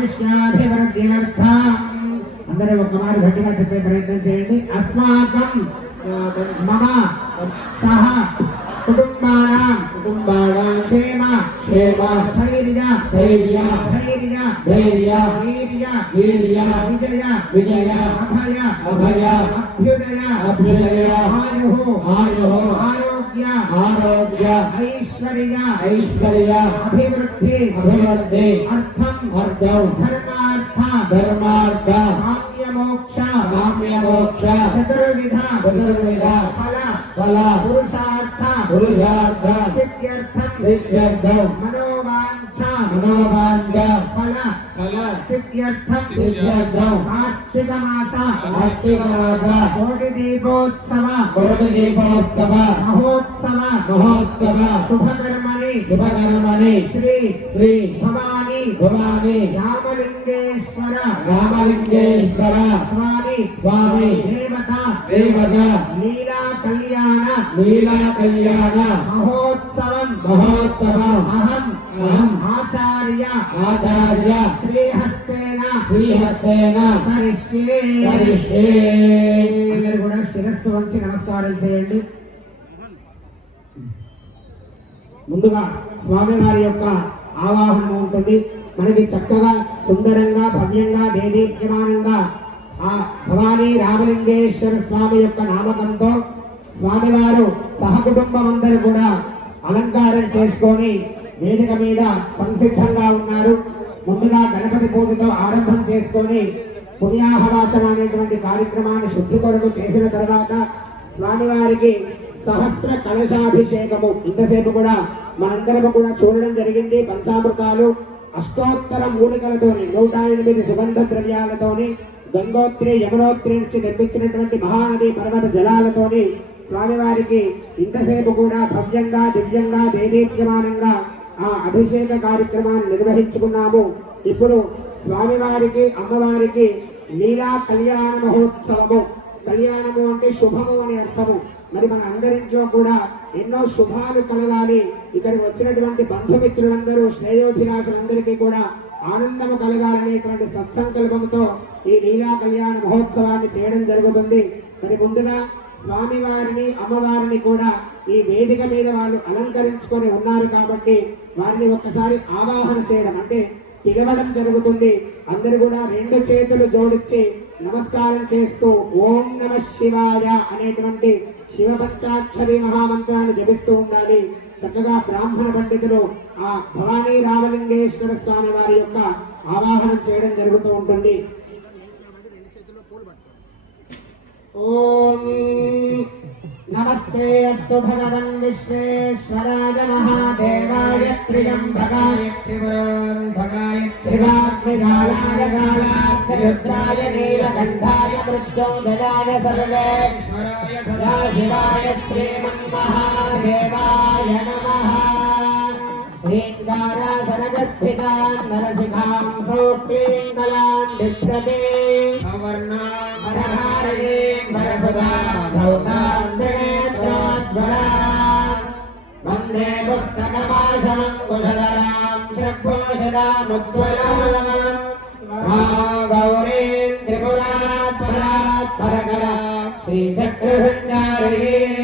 ఆయుష్యాభివృద్ధ్యర్థం అందరూ ఒక్కమారు గట్టిగా చెప్పే ప్రయత్నం చేయండి. అస్మాకం మమ సహ కుటుంబానాం క్షేమ స్థైర్య వీర్య విజయ అభయ అభ్యుదయ ఆరోగ్య ఐశ్వర్య అభివృద్ధి అర్థం ధర్మార్థ కామ్యమోక్ష చతుర్విధ ఫల పురుషార్థ సిద్ధ్యర్థం మనోవాంఛ ఫల సిద్ధ్యర్థం కార్తీక మాస కోటి దీపోత్సవ మహోత్సవ శుభకర్మణి శ్రీ భవానీ రామలింగేశ్వర స్వామి దేవత లీలా కళ్యాణ మహోత్సవం అహం ఆచార్య శ్రీహస్తేన కరిష్యే. అందరూ కూడా శిరస్సు వంచి నమస్కారం చేయండి. ముందుగా స్వామివారి యొక్క ఆవాహనం ఉంటుంది. మనకి చక్కగా సుందరంగా భవ్యంగా దేదీప్యమానంగా ఆ భవానీ రామలింగేశ్వర స్వామి యొక్క నామకంతో స్వామివారు సహకుటుంబం అందరూ కూడా అలంకారం చేసుకొని వేదిక మీద సంసిద్ధంగా ఉన్నారు. ముందుగా గణపతి పూజతో ఆరంభం చేసుకొని పుణ్యాహవాచన అనేటువంటి కార్యక్రమాన్ని శుద్ధి కొరకు చేసిన తర్వాత స్వామివారికి సహస్ర కలశాభిషేకము ఇంతసేపు కూడా మనందరము కూడా చూడడం జరిగింది. పంచామృతాలు అష్టోత్తర మూలికలతోని 108 సుగంధ ద్రవ్యాలతోని గంగోత్రి యమునోత్రి నుంచి తెప్పించినటువంటి మహానది పర్వత జలాలతోని స్వామివారికి ఇంతసేపు కూడా భవ్యంగా దివ్యంగా దేదీప్యమానంగా ఆ అభిషేక కార్యక్రమాన్ని నిర్వహించుకున్నాము. ఇప్పుడు స్వామివారికి అమ్మవారికి లీలా కళ్యాణ మహోత్సవము. కళ్యాణము అంటే శుభము అనే అర్థము. మరి మన అందరింట్లో కూడా ఎన్నో శుభాలు కలగాలి, ఇక్కడికి వచ్చినటువంటి బంధుమిత్రులందరూ శ్రేయోభిలాషులందరికీ కూడా ఆనందము కలగాలనేటువంటి సత్సంకల్పంతో ఈ లీలా కళ్యాణ మహోత్సవాన్ని చేయడం జరుగుతుంది. మరి ముందుగా స్వామివారిని అమ్మవారిని కూడా ఈ వేదిక మీద వాళ్ళు అలంకరించుకొని ఉన్నారు కాబట్టి వారిని ఒక్కసారి ఆవాహన చేయడం అంటే పిలవడం జరుగుతుంది. అందరూ కూడా 2 చేతులు జోడించి నమస్కారం చేస్తూ ఓం నమ శివాయ అనేటువంటి శివ పంచాక్షరి మహామంత్రాన్ని జపిస్తూ ఉండాలి. చక్కగా బ్రాహ్మణ పండితులు ఆ భవానీ రామలింగేశ్వర స్వామి వారి యొక్క ఆవాహనం చేయడం జరుగుతూ ఉంటుంది. ఓం నమస్తే అస్తు భగవన్ విశ్వేశ్వరాయ మహాదేవాయ త్ర్యంబకాయ త్రిగాగ్నిగాలాయ గాలాగ్నిరుద్రాయ నీలకంఠాయ మృత్యుంజయాయ సర్వేశ్వరాయ సదాశివాయ శ్రీమన్మహాదేవాయ నమః. ह्रीङ्गारासनगर्भिकान् नरसिंहां सौक्लीङ्गलान् बिभ्रते अवर्णामरहारिणीं वरसदां धौतान्द्रनेत्रोज्ज्वलाम् वन्दे पुस्तकपाशमङ्कुशधरां श्रग्भूषदामुज्ज्वलाम् गौरीं त्रिपुरात् परात् परकरा श्रीचक्रसञ्चारिणीं